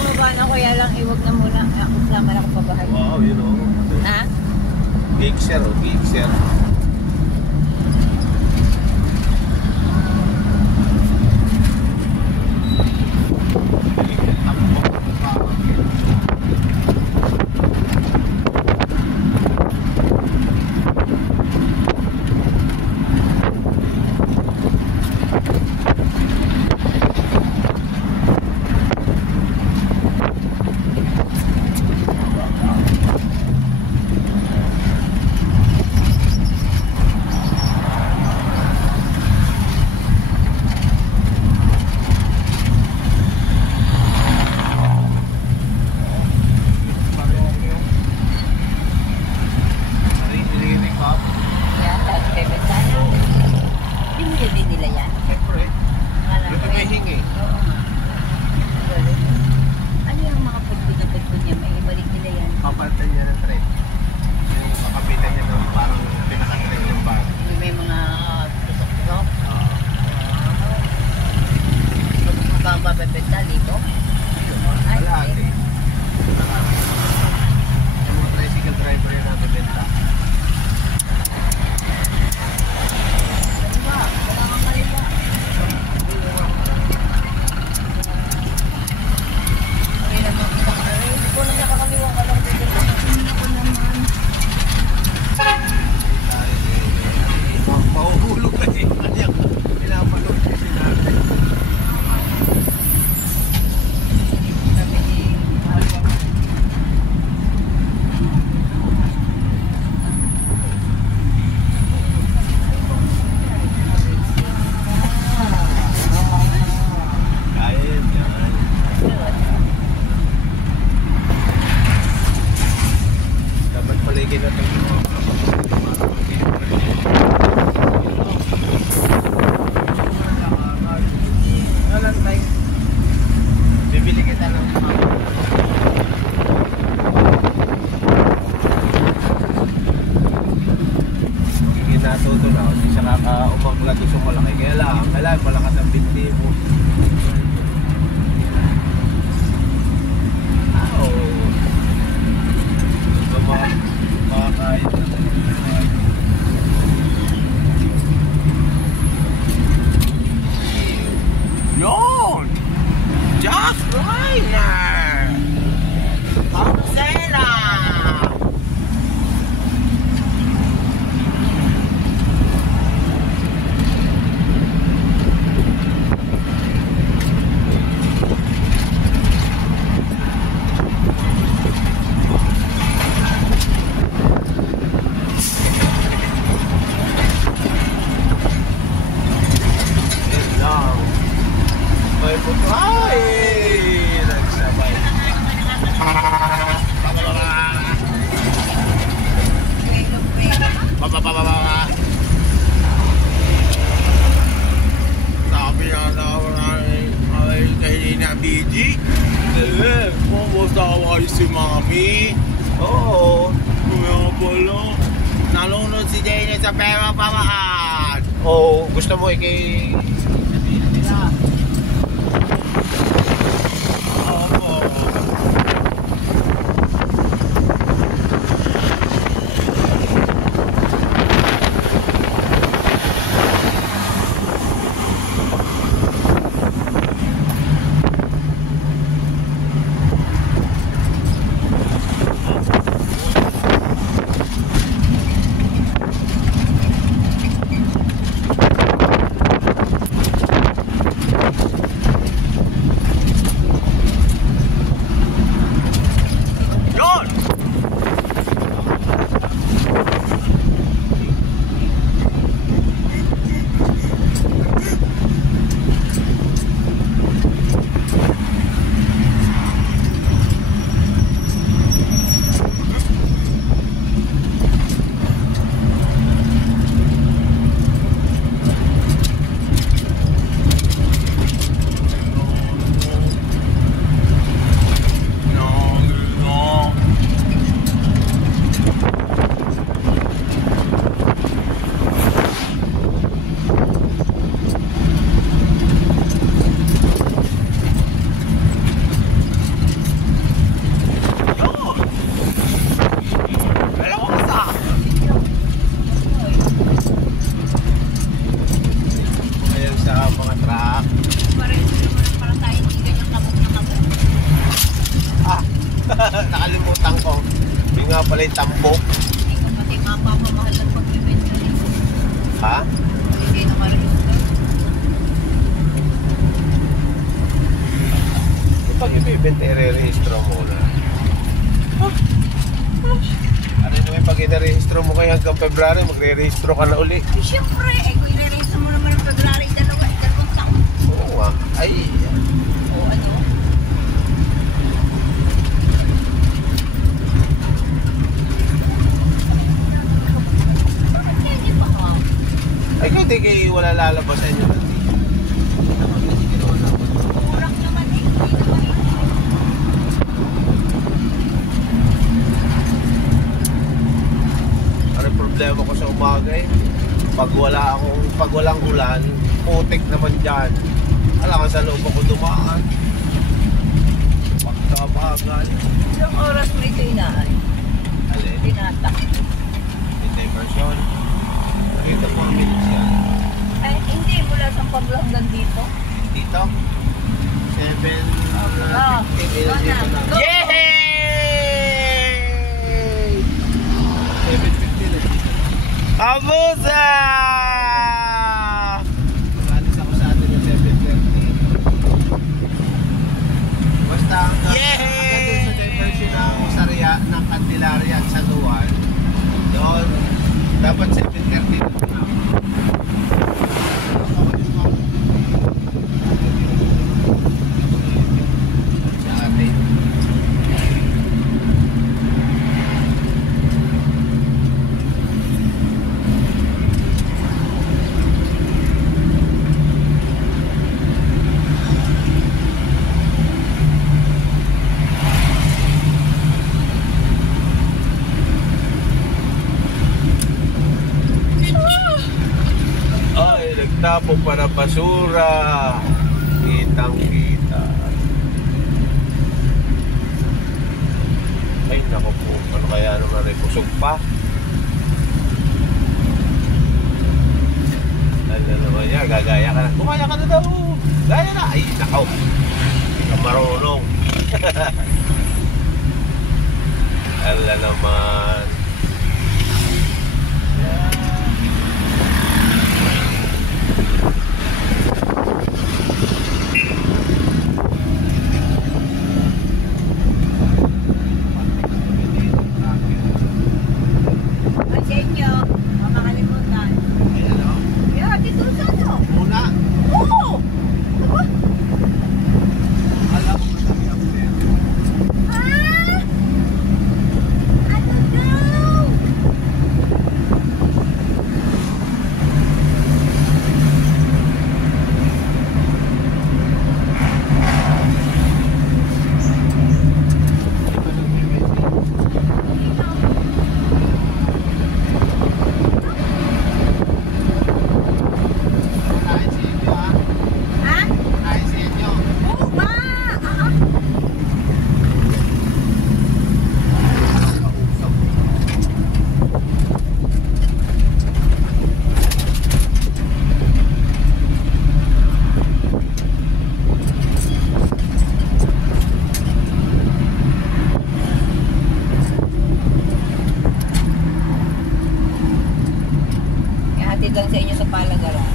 Bumaba na kaya lang iwag na muna. Ako naman ako pabahay. Wow, you know. Ha? Gixer, oh, Gixer. Gusto mo ikay nga pala yung tambok. Hindi ko pati mapapamahal ng pagbibenta nito. Ha? Hindi na ma-register. Pag ibibenta, i-re-registro muna. Ano naman pag i-re-registro mo kayo hanggang February, magre-registro ka na uli. Eh, syempre, kung i-register mo naman ng February, dalawang taon. Oo nga. Ay, O ano? Bakit kaya hindi pa ako? ay hindi kayo wala lalabas sa inyo. Kurang naman eh. Hindi naman eh. Ano yung problema ko sa umaga eh? Pag walang ulan, putik naman dyan. Alam sa loob ako dumaan. Pagkabagal. Ilang oras mo ito inaan? Alin? Tinatak. Yung diversion. Dito po ang minutes yan. Ay, hindi. Mula sa Pablo hanggang dito. Dito? 7, Ah, 15 minutes dito na. Go! Yay! 7:15 na dito. Abusa! Magalis ako sa atin yung 7:30. Basta hanggang doon sa diversion ng Saria, ng Candelaria at Saluan, doon, dapat 7:30 na. Sa atin. Ay, nagtapo pa ng basura. Kitang kita. Ay, naku po. Ano kaya naman rin? Kusog pa. Ano naman yan? Gagaya ka na. Gumaya ka na daw. Gaya na. Ay, nakaw. Hindi ka marunong. Ala naman. Ay, sa inyo. Makakalimutan. Ayan o. Yeah, dito sa ano? Muna. Oo! Aba? Alam mo madami ang pera. Ah! Ano daw? Kain sa inyo ha. Ha? Kain sa inyo. Oo ba? Ah, Kausap. Ihatid lang sa inyo sa palagaran.